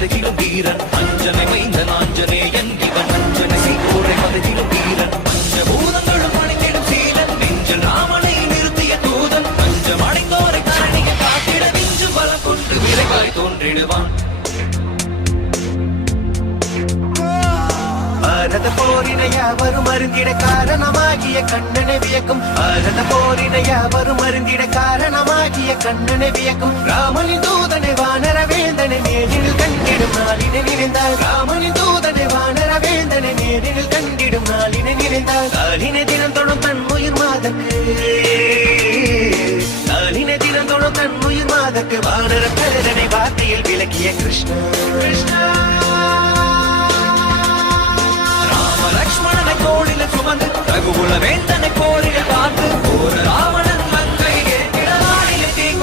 மதுகிலும் வீரன் அஞ்சனை மைந்தன் ஆஞ்சநேயன் இவன் அஞ்சனை சீக்கோரை மதுகிலும் வீரன் பஞ்சபூதங்களும் பணிந்திடும் சீலன் நெஞ்சில் ராமனை நிறுத்திய தூதன் பஞ்சம் அடைந்தோரை கரணியை காத்திட நெஞ்சு பலம் கொண்டு விரைவாய் தோன்றிடுவான் பாரத போரினை யாவரும் அருந்திட காரணமாகிய கண்ணனை வியக்கும் பாரத போரினை யாவரும் அருந்திட காரணமாகிய கண்ணனை வியக்கும் ராமனின் தூதனை வானர வேந்தனை நேரில் கண்டிடும் நாளினை நினைந்தால் ராமனின் தூதனை வானர வேந்தனை நேரில் கண்டிடும் நாளினை நினைந்தால் நாளினை தினம் தொடும் தன் உயிர் மாதக்கு நாளினை தினம் தொடும் தன் உயிர் மாதக்கு வானர பேரனை வார்த்தையில் விளக்கிய கிருஷ்ணா கிருஷ்ணா லக்ஷ்மணனை தோளில சுமந்து ரகுகுல வேந்தனை போரிட பார்த்து போர ராவண